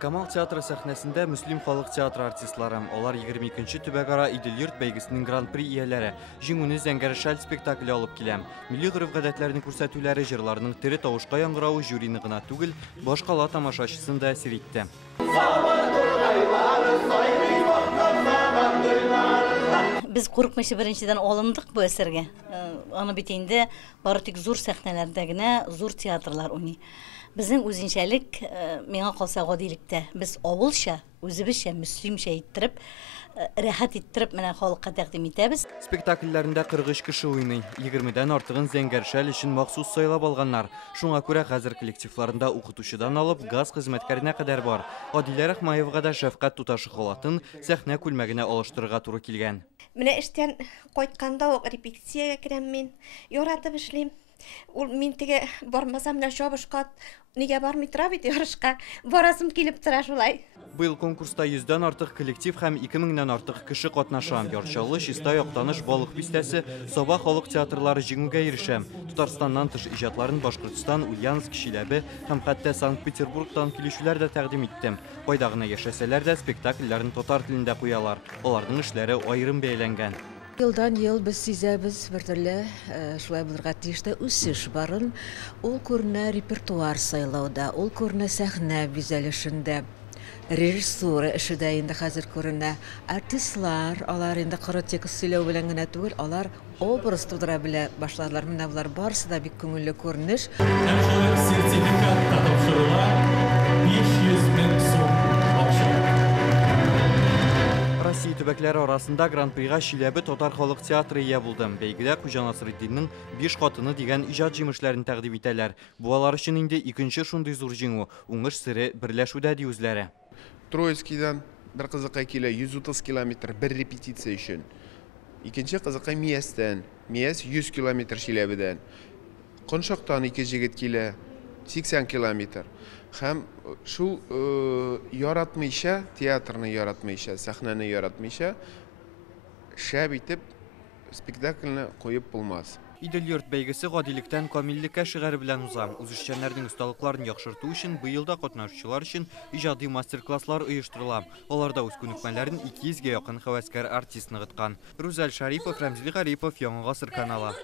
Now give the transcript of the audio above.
Камал театры сәхнәсендә Муслим халык театры артистлары. Олар 22-нче төбәгара Идел-йорт бәйгесенең гран-при ияләре. Җиңүне Зәңгәр шәл спектакле алып килә. Милли гореф-гадәтләрне күрсәтүләре, җырларның тере тавышка яңгыравы жюрины гына түгел, башкала тамашачысын да әсер итте. Biz курыкмыйча беренчедән алындык бу әсәргә. Аны бит инде бары тик зур сәхнәләрдә генә зур театрлар уйный. Безнең үзенчәлек миңа калса гадилектә. Без авылча, үзебезчә, мөслимчә иттереп, рәхәт иттереп менә халыкка тәкъдим итәбез. Спектакльләрендә 43 кеше уйный. 20дән артыгын Зәңгәр шәл өчен махсус сайлап алганнар. Шуңа күрә хәзер коллективларында укытучыдан алып газ хезмәткәренә кадәр бар. Адилә Рахмаевга да шәфкать туташы халатын сәхнә күлмәгенә алыштырырга туры килгән. Менә эштән кайтканда ук репетициягә керәм мин, яратып эшлим. Ул мин теге бармасам да шабышка, нигә бармый тора бит ярышка, барасым килеп тора шулай. Быел конкурста 100дән артык коллектив һәм 2000дән артык кеше катнаша. Ярчалы, Чиста яктаныш балык бистәсе, Саба халык театрлары җиңүгә ирешә. Татарстаннан тыш иҗатларын Башкортстан, Ульяновск, Чиләбе һәм хәтта Санкт-Петербургтан килүчеләр дә тәкъдим иттем. Кайда гына яшәсәләр дә спектакльләрен татар телендә куялар. Аларның эшләре аерым бәяләнгән. Yıldan yıl biz сизәбез бер төрле шулай булырга тиештә үсеш барын. Ул күренә репертуар сайлауда, ул күренә сәхнә бизәлешендә, режиссура эшедә инде хәзер күренә. Артистлар, алар инде коры текст сөйләү белән генә түгел, алар образ тудыра белә башладылар. Менә булар барысы да бик күңелле күренеш. Сертификат тапшырыла 500 мең сум акча. Россия төбәкләре арасында гран-прига Чиләбе татар халык театры ия булды. Бәйгедә Хуҗа Насретдинның 5 хатыны дигән иҗат җимешләрен тәкъдим итәләр. Бу алар өчен инде икенче шундый зур җиңү. Уңыш сире берләшүдә ди үзләре. Троицкидан бер кызыкка килә 130 километр бер репетиция өчен. Икенче кызыкка Миястән, Мияс 100 километр Чиләбедән. Коншактан ике җегет килә 80 километр. Һәм шул яратмыйча, театрны яратмыйча, сәхнәне яратмыйча, шәп итеп спектакльне куеп булмас. Идел-йорт бәйгесе гадилектән камиллеккә шигәре белән уза. Үзешчәннәрнең осталыкларын яхшырту өчен быел да катнашучылар өчен иҗади мастер-класслар оештырыла. Аларда үз күнекмәләрен 200 гә якын хәвәскәр артист ныгыткан. Рузаль Шарипов, Рамзил Гарипов, Яңа гасыр каналы.